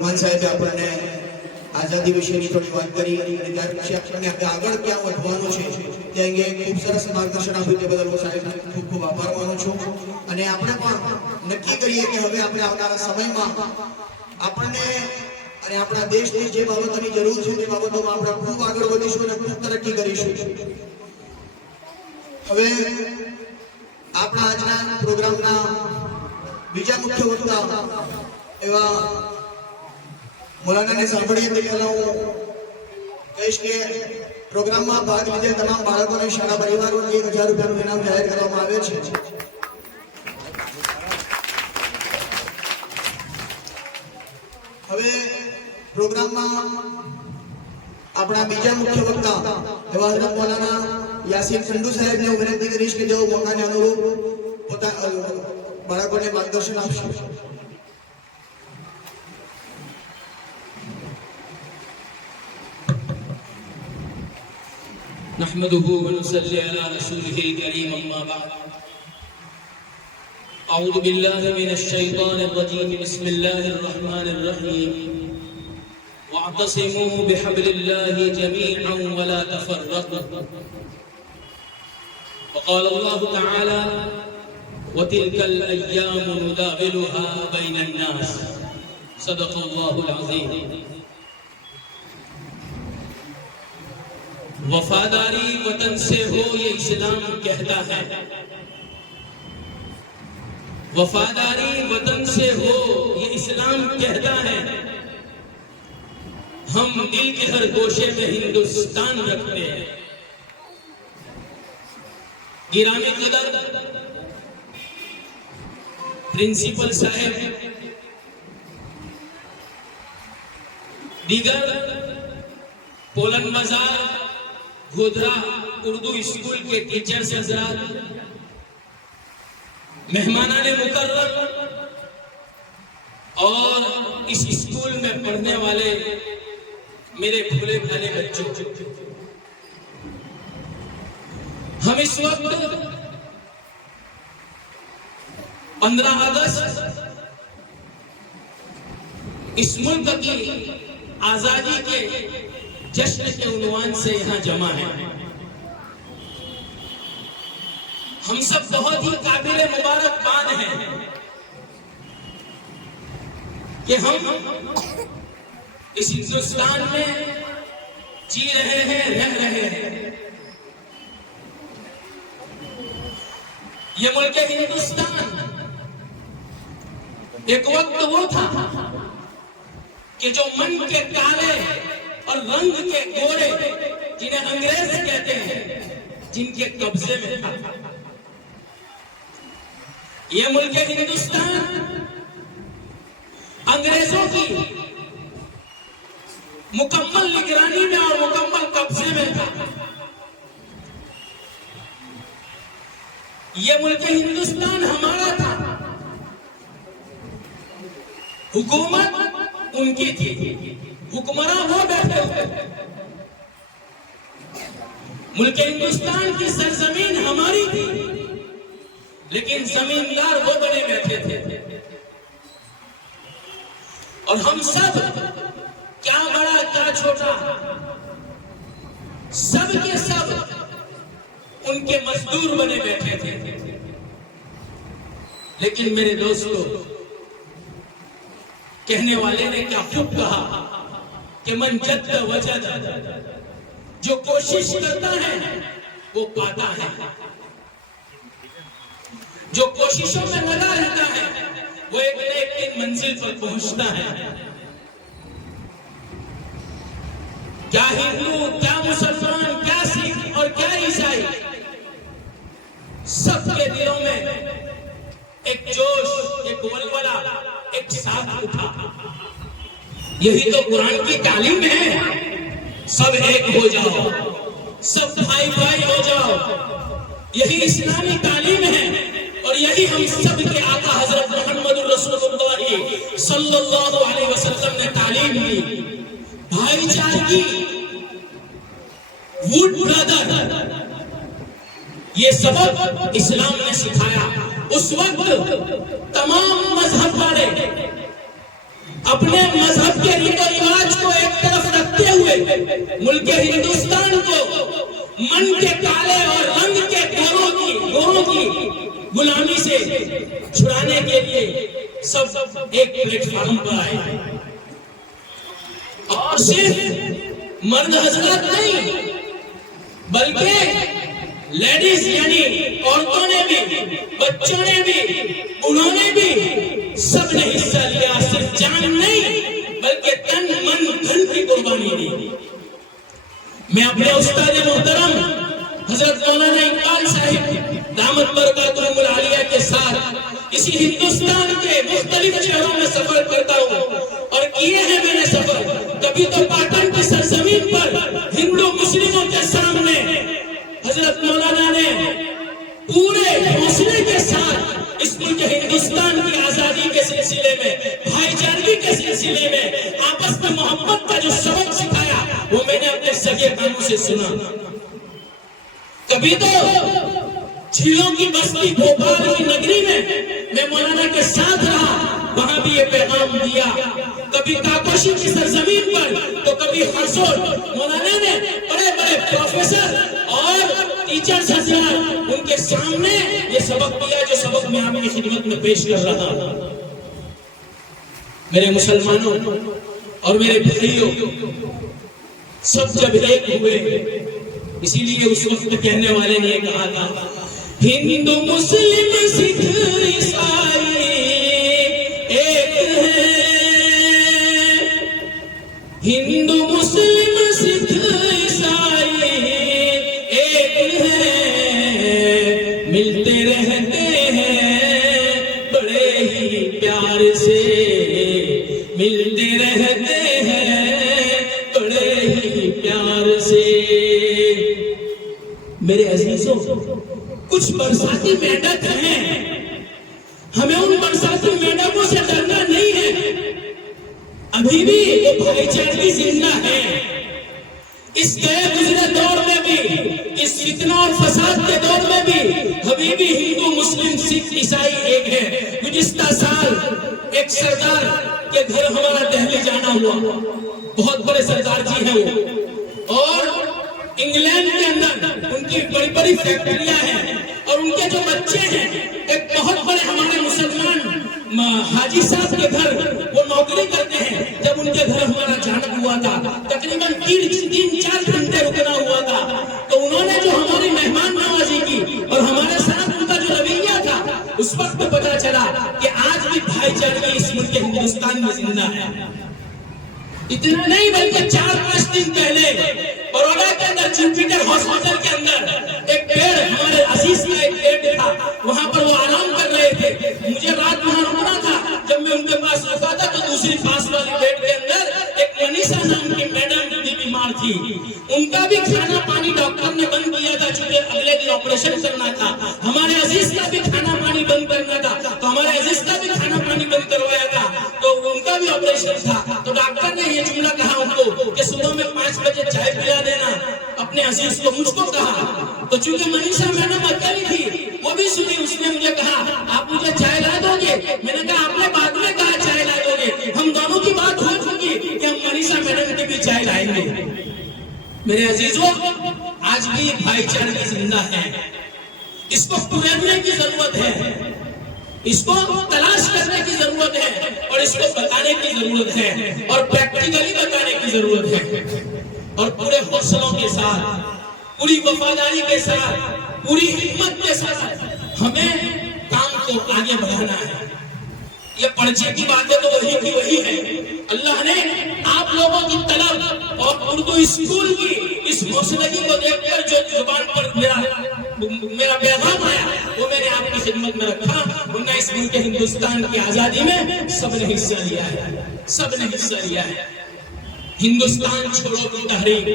હનુમાન સાહેબે આપણને આઝાદી વિશેની થોડી વાત કરી અને ત્યાર પછી આપણને આપણે આગળ ક્યાં વધવાનું છે તે અંગે ખૂબ સરસ માર્ગદર્શન આપ્યું. તે બદલ હું સાહેબનો ખૂબ ખૂબ આભાર માનું છું. અને આપણે પણ નક્કી કરીએ કે હવે આપણે આવનારા સમયમાં આપણને અને આપણા દેશની જે બાબતોની જરૂર છે તે બાબતોમાં આપણે ખૂબ આગળ વધીશું અને ખૂબ તરક્કી કરીશું. હવે આપણા આજના પ્રોગ્રામના બીજા મુખ્ય વક્તા એવા મૌલાનાને સાંભળીએ તે પહેલા હું કહીશ કે પ્રોગ્રામમાં ભાગ લીધેલ તમામ બાળકોને શાળા પરિવારોને 1000 રૂપિયાનું ઇનામ જાહેર કરવામાં આવે છે. હવે પ્રોગ્રામમાં આપણા બીજા મુખ્ય વક્તા એવા હઝરત મૌલાના યાસીન સંધુ સાહેબને હું વિનંતી કરીશ કે જેઓ મોકાને અનુરૂપ પોતાના બાળકોને માર્ગદર્શન આપશે. नहमदुहु व नुसल्ली अला रसूलिहिल करीम अम्मा बाद अऊज़ु बिल्लाहि मिनश शैतानिर रजीम बिस्मिल्लाहिर रहमानिर रहीम वअतसिमू बिहब्लिल्लाहि जमीअन व ला तफर्रक़ू वक़ाल अल्लाहु तआला व तिल्कल अय्यामु नुदाविलुहा बैनन नास सदक़ल्लाहुल अज़ीम. वफादारी वतन से हो ये इस्लाम कहता है, वफादारी वतन से हो ये इस्लाम कहता है. हम दिल के हर गोशे में हिंदुस्तान रखते हैं. गिरामी कदर प्रिंसिपल साहब, दीगर पोलन बाजार गोधरा उर्दू स्कूल के टीचर्स हजरात, मेहमानाने मुकर्रम और इस स्कूल में पढ़ने वाले मेरे भोले भाले बच्चों, हम इस वक्त 15 अगस्त इस मुल्क की आजादी के जश्न के उन्वान से यहाँ जमा है. हम सब बहुत ही काबिल मुबारकबाद हैं कि हम इस हिंदुस्तान में जी रहे हैं, रह रहे हैं. ये मुल्क हिंदुस्तान एक वक्त वो था कि जो मन के काले और रंग के गोरे, जिन्हें अंग्रेज कहते हैं, जिनके कब्जे में था. यह मुल्क हिंदुस्तान अंग्रेजों की मुकम्मल निगरानी में और मुकम्मल कब्जे में था. यह मुल्क हिंदुस्तान हमारा था, हुकूमत उनकी थी, हुक्मरान वो बैठे थे. मुल्क हिंदुस्तान की सरजमीन हमारी थी, लेकिन जमींदार वो बने बैठे थे. और हम सब, क्या बड़ा क्या छोटा, सब के सब उनके मजदूर बने बैठे थे. लेकिन मेरे दोस्तों, कहने वाले ने क्या खूब कहा कि मन जद्द वजद, जो कोशिश करता है वो पाता है, जो कोशिशों में लगा रहता है वो एक न एक दिन मंजिल पर पहुंचता है. क्या हिंदू, क्या मुसलमान, क्या सिख और क्या ईसाई, सबके दिलों में एक जोश, एक वलवला, एक साथ उठा. यही तो कुरान की तालीम है. सब एक हो जाओ, सब भाई भाई हो जाओ. यही इस्लामी तालीम है. और यही हम सब के आका हजरत मोहम्मद रसूलुल्लाह सल्लल्लाहु अलैहि वसल्लम ने तालीम दी. भाईचारगी, वुड ब्रदर, ये सबक इस्लाम ने सिखाया. उस वक्त तमाम मजहब वाले अपने मजहब गुलामी से छुड़ाने के लिए सब एक प्लेटफॉर्म पर आए। और सिर्फ मर्द हजरत नहीं बल्कि लेडीज यानी औरतों ने भी, बच्चों ने भी, बूढ़ों ने भी, सबने हिस्सा लिया। सिर्फ जान नहीं बल्कि तन मन धन की कुर्बानी दी। मैं अपने उस्ताद मोहतरम हजरत मौलाना इकबाल साहिब दामत बरकातुहुल आलिया के साथ इसी हिंदुस्तान के मुख्तलिफ शहरों में सफर करता हूँ और किए हैं मैंने सफर। कभी तो पाटन की सरजमीन पर हिंदू मुस्लिमों के सामने हजरत मौलाना ने पूरे हौसले के साथ इस मुल्क हिंदुस्तान की आजादी के सिलसिले में, भाईचारगी के सिलसिले में, आपस में मोहब्बत का जो सबक सिखाया वो मैंने अपने सगे कानों से सुना। कभी तो झीलों की बस्ती भोपाल की नगरी में मैं मौलाना के साथ रहा, वहां भी ये पैगाम दिया। कभी काकोशी की सरजमीन पर तो कभी हरसोट, मौलाना ने बड़े बड़े प्रोफेसर और टीचर्स हजरात उनके सामने ये सबक दिया जो सबक मैं आपकी खिदमत में पेश कर रहा हूं। मेरे मुसलमानों और मेरे भाइयों, सब जब एक हुए, इसीलिए उस वक्त कहने वाले ने कहा था हिंदू मुस्लिम सिख ईसाई एक है, हिंदू मुस्लिम सिख ईसाई एक है, मिलते रहते हैं बड़े ही प्यार से, मिलते रहते हैं बड़े ही प्यार से। मेरे अजीजों, कुछ बरसाती मेंढक हैं, हमें उन बरसाती मेंढकों से डरना नहीं है। अभी भी वो भाईचारगी जिंदा है। इस गए गुजरे दौर में भी, इस फितना और फसाद के दौर में भी अभी भी हिंदू मुस्लिम सिख ईसाई एक है। गुज़िश्ता साल एक सरदार के घर हमारा दिल्ली जाना हुआ, बहुत बड़े सरदार जी हैं वो, और इंग्लैंड के अंदर उनकी बड़ी बड़ी फैक्ट्रियां हैं और उनके जो बच्चे हैं, एक बहुत बड़े हमारे मुसलमान हाजी साहब के घर वो नौकरी करते हैं। जब उनके घर हमारा जाना हुआ था, तकरीबन 3-4 घंटे रुकना हुआ था, तो उन्होंने जो हमारी मेहमान नवाजी की और हमारे साथ उनका जो रवैया था, उस वक्त पता चला कि आज भी भाईचारगी इस मुल्क हिंदुस्तान में जिंदा है। इतना नहीं बल्कि 4-5 दिन पहले बड़ौदा के अंदर जुपिटर हॉस्पिटल के अंदर एक पेड़, हमारे अजीज का एक पेड़ था, वहां पर वो आराम कर रहे थे। मुझे रात वहां रुकना था। जब मैं उनके पास रुका था तो दूसरी पास वाली बेड के अंदर एक मनीषा नाम की मैडम भी बीमार थी। उनका भी खाना पानी डॉक्टर ने बंद किया था, चूंकि अगले दिन ऑपरेशन करना था। हमारे अजीज का भी खाना पानी बंद करना था, तो हमारे अजीज का भी खाना पानी बंद करवाया था, तो उनका भी ऑपरेशन था। तो डॉक्टर ने ये जुमला कहा उनको कि सुबह में 5 बजे चाय पिला देना अपने अजीज को। मुझको कहा, तो चूंकि मनीषा मैडम अकेली थी, वो भी सुनी। उसने मुझे कहा आप मुझे चाय ला दोगे? मैंने कहा आपने बाद में कहा चाय ला दोगे, हम दोनों की बात हो चुकी कि हम मनीषा मैडम की भी चाय लाएंगे। मेरे अजीजों, आज भी भाईचारगी जिंदा है, इसको कुरेदने की जरूरत है, इसको तलाश करने की जरूरत है और इसको बताने की जरूरत है और प्रैक्टिकली बताने की जरूरत है। और पूरे हौसलों के साथ, पूरी वफादारी के साथ, पूरी हिम्मत के साथ हमें काम को आगे बढ़ाना है। ये पर्चे की बातें तो वही की वही है। अल्लाह ने आप लोगों की तलब और उर्दू स्कूल की इस हौसलगी को देखकर जो जुबान पर मेरा पैगाम आया वो मैंने आपकी खिदमत में रखा। वरना इस मुल्क के हिंदुस्तान की आजादी में सबने हिस्सा लिया है, सबने हिस्सा लिया है। हिंदुस्तान छोड़ो की तहरीक,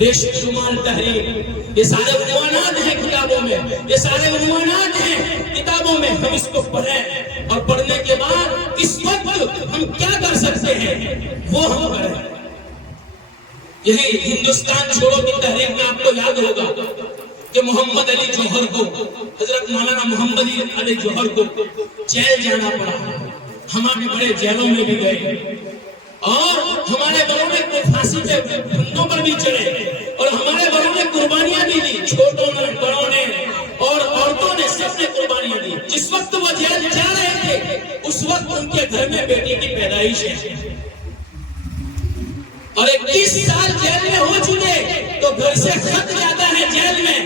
रेशम शुमाल तहरीक, ये सारे उन्वानात हैं किताबों में, ये सारे उन्वानात हैं किताबों में। हम इसको पढ़ें और पढ़ने के बाद इस वक्त हम क्या कर सकते हैं वो हम करें। यही हिंदुस्तान छोड़ो की तहरीक में आपको याद होगा कि मोहम्मद अली जौहर को, हजरत मौलाना मोहम्मद अली जौहर को जेल जाना पड़ा। हमारे बड़े जेलों में भी गए और हमारे बड़ों ने फांसी के फंदों पर भी चढ़े और हमारे बड़ों ने कुर्बानियां भी दी, छोटों ने, बड़ों ने और औरतों ने, सबने कुर्बानियां दी। वक्त वो जेल जा रहे थे, उस वक्त उनके घर में बेटी की पैदाइश है और 21 साल जेल में हो चुके, तो घर से खत जाता है जेल में,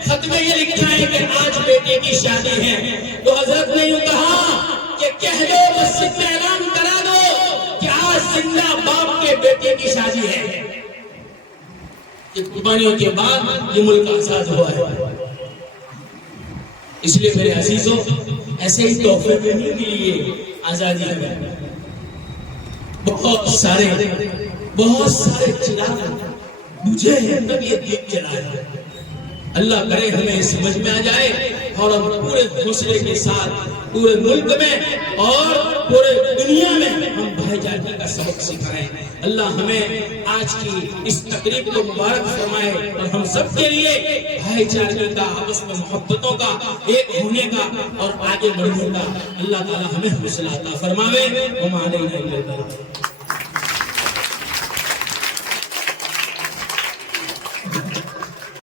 खत में ये लिखा है कि आज बेटे की शादी है। तो हजरत ने यूं कहा कि कह दो, मस्जिद में ऐलान करा दो कि आज जिंदा बाप के बेटे की शादी है। ये कुर्बानियों के बाद ये मुल्क आजाद हुआ है। इसलिए मेरे अजीजों, ऐसे ही तोहफे में नहीं मिली है आजादी हमें। बहुत सारे चिराग बुझे हैं, तब ये दीप जला है। अल्लाह करे हमें समझ में आ जाए और हम पूरे हौसले के साथ पूरे मुल्क में और पूरे दुनिया में हम भाईचारे का सबक सिखाएं। अल्लाह हमें आज की इस तकरीब को मुबारक फरमाए और हम सबके लिए भाईचारे का, आपस में मोहब्बतों का, एक होने का और आगे बढ़ने का अल्लाह ताला हमें हौसला अता फरमावे।